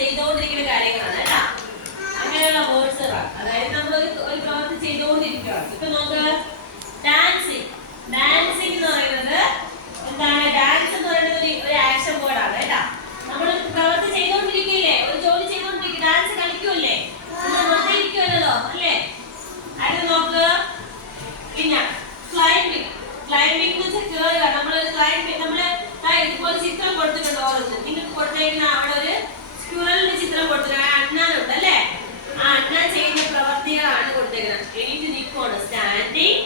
ചെയ്തുകൊണ്ടിരിക്കുന്ന കാര്യങ്ങളാണ് കേട്ടാ. അങ്ങനെയുള്ള വേർഡ്സുകളാണ്. അതായത് നമ്മൾ ഒരു പ്രവൃത്തി ചെയ്തുകൊണ്ടിരിക്കുകയാണ്. ഇപ്പൊ നോക്ക്, ഡാൻസിങ്. ഡാൻസിങ് എന്ന് പറയുന്നത് എന്താണ്? ഡാൻസ് എന്ന് പറയുന്നത് ഒരു ആക്ഷൻ വേർഡാണ് കേട്ടാ. നമ്മൾ പ്രവൃത്തി ചെയ്തുകൊണ്ടിരിക്കില്ലേ, ഒരു ജോലി ചെയ്തുകൊണ്ടിരിക്കും, ഡാൻസ് കളിക്കുമല്ലേ, നമ്മൾ വെറുതെ ഇരിക്കുമല്ലോ അല്ലേ. അടുത്ത് നോക്ക്, പിന്നെ ക്ലൈംബിങ്. ക്ലൈംബിംഗ് എന്ന് വെച്ചാൽ കയറുക. നമ്മളൊരു ക്ലൈംബിംഗ്, നമ്മള് ഇതുപോലെ ചിത്രം കൊടുത്തിട്ടുണ്ട് ഓരോന്ന്. നിങ്ങൾക്ക് കൊടുത്തേക്കുന്ന അവിടെ ഒരു സ്ക്യൂറലിന്റെ ചിത്രം കൊടുത്തിട്ടുണ്ട്, അണ്ണാനുണ്ട് അല്ലേ. ആ അണ്ണാൻ ചെയ്യുന്ന പ്രവർത്തികളാണ് കൊടുത്തേക്കുന്നത്. എണീറ്റ് നിൽക്കുവാണ്, സ്റ്റാൻഡിങ്,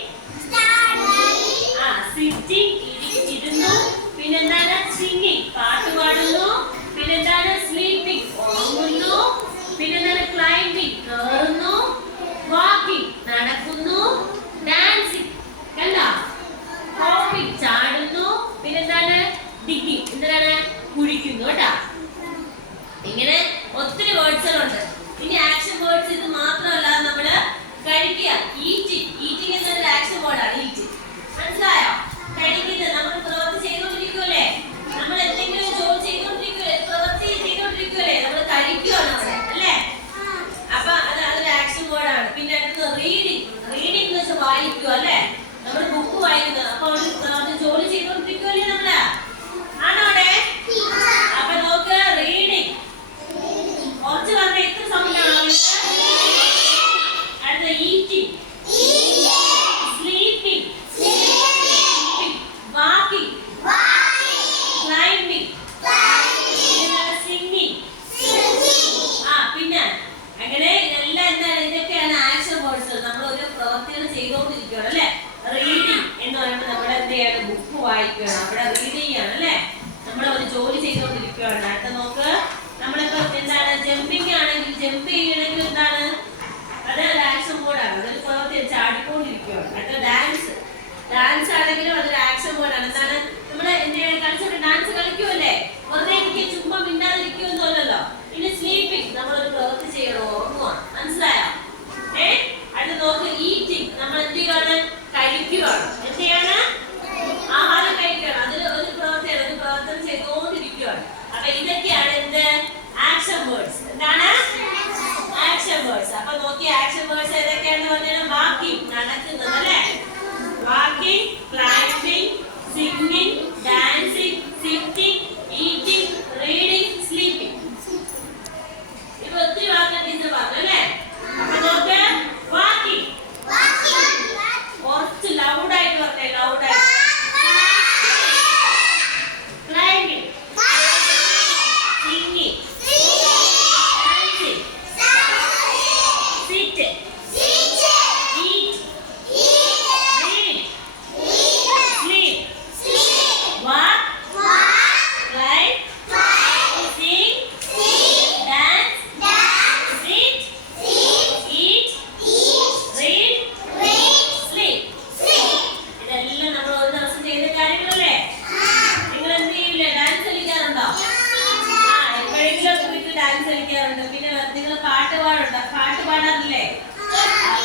സിറ്റിംഗ് ഇരുന്നു, പിന്നെന്താണ് സിംഗിങ് പാട്ട് പാടുന്നു, പിന്നെന്താണ് സ്ലീപ്പിംഗ് ഉറങ്ങുന്നു, പിന്നെന്താണ് ക്ലൈംബിംഗ് കയറുന്നു, വാക്കിംഗ് നടക്കുന്നു, ഡാൻസിങ് കണ്ട, ഹോപ്പിംഗ് ചാടുന്നു, പിന്നെന്താണ് ഡിഗിങ് എന്താണ് കുഴിക്കുന്നു കേട്ടാ. ഇങ്ങനെ ഒത്തിരി വേർഡ്സുകളുണ്ട്. ഇനി ആക്ഷൻ വേർഡ്സ് ഇത് മാത്രമല്ല, നമ്മള് കഴിക്കുക, ഈറ്റിംഗ്. ഈറ്റിംഗ് എന്നൊരു ആക്ഷൻ വേർഡാണ് ഈറ്റിംഗ്. മനസ്സിലായോ? കഴിക്കുന്നത്, നമ്മൾ പ്രവൃത്തി ചെയ്തുകൊണ്ടിരിക്കുമല്ലേ, നമ്മൾ എന്തെങ്കിലും ജോലി ചെയ്തുകൊണ്ടിരിക്കുമല്ലേ, പ്രവൃത്തി ചെയ്തുകൊണ്ടിരിക്കുമല്ലേ, നമ്മൾ കഴിക്കുകയാണ് അവിടെ അല്ലേ. അപ്പൊ അതൊരു ആക്ഷൻ വേർഡാണ്. പിന്നെ അടുത്തത് റീഡിങ്. റീഡിങ് എന്ന് വെച്ചാൽ വായിക്കുക അല്ലേ, നമ്മൾ ബുക്ക് വായിക്കുന്നത്. അപ്പൊ ഒരു ജോലി ചെയ്തുകൊണ്ടിരിക്കുമല്ലേ നമ്മള്, ആണോ അവിടെ? അപ്പൊ നോക്ക്, റീഡിങ് കുറച്ച് പറഞ്ഞ എത്ര സമയമാണോ? അടുത്ത eating, sleeping, walking, climbing, singing. പിന്നെ അങ്ങനെ ഇതെല്ലാം എന്താണ്? ഇതൊക്കെയാണ് ആക്ഷൻ വേർഡ്സ്. നമ്മൾ ഒരു പ്രവൃത്തികൾ ചെയ്തുകൊണ്ടിരിക്കുകയാണ് അല്ലെ. റീഡിങ് എന്ന് പറയുമ്പോൾ നമ്മൾ എന്ത് ചെയ്യാണ്? ബുക്ക് വായിക്കുകയാണ്, അവിടെ റീഡ് ചെയ്യാണ് അല്ലെ. നമ്മൾ ഒരു ജോലി ചെയ്തുകൊണ്ടിരിക്കുകയാണ്. അടുത്ത നോക്ക്, നമ്മളിപ്പോ എന്താണ് ജമ്പിങ് ആണെങ്കിൽ, ജമ്പ് ചെയ്യണമെങ്കിൽ എന്താണ്? അത് ഒരു ആക്ഷൻ വേർഡാണ്, അതൊരു പ്രവൃത്തി ചാടിക്കൊണ്ടിരിക്കുകയാണ്. അടുത്ത ഡാൻസ്. ഡാൻസ് ആണെങ്കിലും അതൊരു ആക്ഷൻ വേർഡാണ്. എന്താണ്? നമ്മള് എന്തെങ്കിലും കളിച്ചോണ്ട് ഡാൻസ് കളിക്കുമല്ലേ, വെറുതെ ഇരിക്കുക, ചുമ്മാ മിണ്ടാതിരിക്കുമല്ലോ. പിന്നെ സ്ലീപ്പിംഗ്, നമ്മളൊരു പ്രവൃത്തി ചെയ്യണം, ഉറങ്ങുവാണ്. മനസ്സിലായോ? അടുത്ത് നോക്ക്, ഈറ്റിംഗ്. നമ്മൾ എന്ത് ചെയ്യാണ്? കഴിക്കുകയാണ്. എന്ത് ചെയ്യാണ്? ആഹാരം കഴിക്കുകയാണ്. അതിൽ ഒരു പ്രവൃത്തിയാണ്, ഒരു പ്രവർത്തനം ചെയ്തുകൊണ്ടിരിക്കുകയാണ്. അപ്പൊ ഇതൊക്കെയാണ് എന്ത്? Action words. എന്താണ് ആക്ഷൻ വേർഡ്സ്? അപ്പൊ നോക്കി, ആക്ഷൻ വേർഡ്സ് ഏതൊക്കെയാണെന്ന് പറഞ്ഞാൽ, വാക്കിംഗ് നടക്കുന്നത് അല്ലേ, walking, climbing, singing, dancing, sitting, eating, reading, sleeping. ഇപ്പൊ ഒത്തിരി വാക്കുകൾ ടീച്ചർ പറഞ്ഞു അല്ലേ. അപ്പൊ നോക്ക്, വാക്കിംഗ് കുറച്ച് ലൗഡായിട്ട് പറഞ്ഞേ, ലൗഡായിട്ട്. Climbing, singing, dancing, sit, eat, read, sleep, walk, climb, sing, dance, sit, eat, read, sleep. ഇതെല്ലാം നമ്മൾ ഒരു ദിവസം ചെയ്ത കാര്യങ്ങളല്ലേ. നിങ്ങൾ എന്ത് ചെയ്യില്ലേ? ഡാൻസ് കളിക്കാറുണ്ടോ? എപ്പോഴെങ്കിലും വീട്ടിൽ ഡാൻസ് കളിക്കാറുണ്ട്. പിന്നെ നിങ്ങൾ പാട്ട് പാടുണ്ടോ? പാട്ട് പാടാറില്ലേ?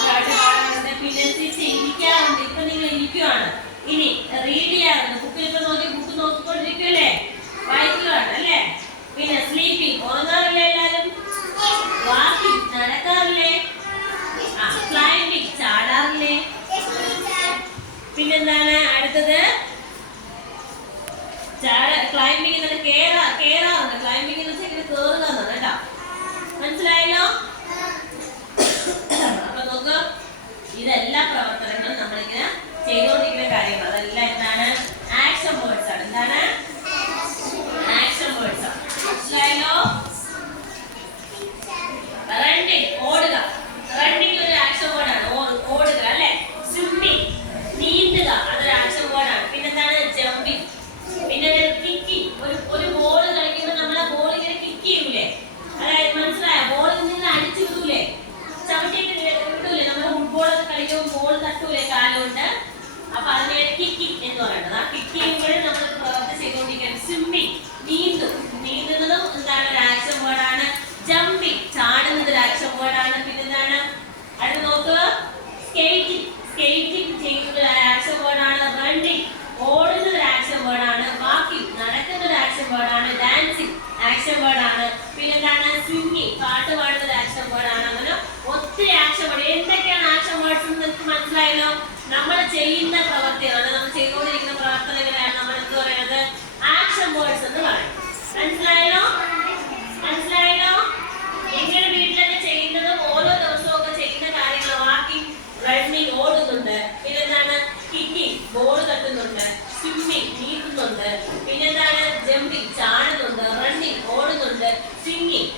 പാട്ട് പാടാറുണ്ട്. പിന്നെ ഇരിക്കാറുണ്ട്. ഇപ്പൊ നിങ്ങൾ ഇരിക്കുവാണ്. ഇനി റീഡ് ചെയ്യാറുണ്ട്. ബുക്കിൽ ഇപ്പൊ ബുക്ക് നോക്കിക്കൊണ്ടിരിക്കുമല്ലേ, വായിക്കുകയാണ് അല്ലേ. പിന്നെ സ്ലീപ്പിംഗ്, ഉറങ്ങാറില്ലേ എല്ലാരും? വാക്കിംഗ്, നടക്കാറില്ലേ? ക്ലൈംബിംഗ്, ചാടാറില്ലേ? പിന്നെന്താണ് അടുത്തത്? ക്ലൈംബിംഗ് എന്ന് കേറാറുണ്ട്. ക്ലൈംബിംഗ് എന്ന് വെച്ചാൽ ഇങ്ങനെ കേറുക എന്നാണ് കേട്ടോ. മനസ്സിലായല്ലോ? അപ്പൊ നോക്ക്, ഇതെല്ലാം പ്രവർത്തനങ്ങളും നമ്മളിങ്ങനെ ചെയ്തുകൊണ്ടിരിക്കുന്ന കാര്യങ്ങൾ. അതെല്ലാം എന്താണ്? ആക്ഷൻ വേർഡ്സ് ആണ്. എന്താണ്? ആക്ഷൻ വേർഡ്സ് ആണ്. മനസ്സിലായല്ലോ? റണ്ണിങ്, ഓടുക. റണ്ണിങ് ഒരു ആക്ഷൻ വേർഡാണ്, ഓടുക അല്ലെ. സ്വിമ്മിങ്, നീന്തുക, അതൊരു ആക്ഷൻ വേർഡാണ്. പിന്നെന്താണ്? ജമ്പിങ്. പിന്നെ കിക്കിങ്, ഒരു ബോൾ കളിക്കുമ്പോൾ നമ്മൾ ആ ബോൾ ഇങ്ങനെ കിക്ക് ചെയ്യൂലേ, അതായത് മനസ്സിലായോ? ബോളിൽ നിന്ന് അടിച്ചു വിടൂലേ, ചവിട്ടിയിട്ട് വിടൂലേ. നമ്മൾ ഫുട്ബോളൊക്കെ കളിക്കുമ്പോൾ ബോൾ തട്ടൂലേ കാലുകൊണ്ട്. അപ്പൊ അതിനെ കിക്കിങ് എന്ന് പറയുന്നത്. ആ കിക്ക് ചെയ്യുമ്പോഴും നമ്മൾ പ്രവൃത്തി ചെയ്തുകൊണ്ട് മനസ്സിലായല്ലോ? മനസ്സിലായല്ലോ? എങ്ങനെ വീട്ടിലൊക്കെ ചെയ്യുന്നതും ഓരോ ദിവസവും ഒക്കെ ചെയ്യുന്ന കാര്യങ്ങൾ. വാക്കിംഗ്, റണ്ണിങ്, ഓടുന്നുണ്ട്. പിന്നെന്താണ്? കിക്കിംഗ്, ബോൾ തട്ടുന്നുണ്ട്. സ്വിമ്മിങ്, നീന്തുന്നുണ്ട്. പിന്നെന്താണ്? ജമ്പിങ്, ചാടുന്നുണ്ട്. റണ്ണിങ്, ഓടുന്നുണ്ട്. സ്വിങ്ങിങ്,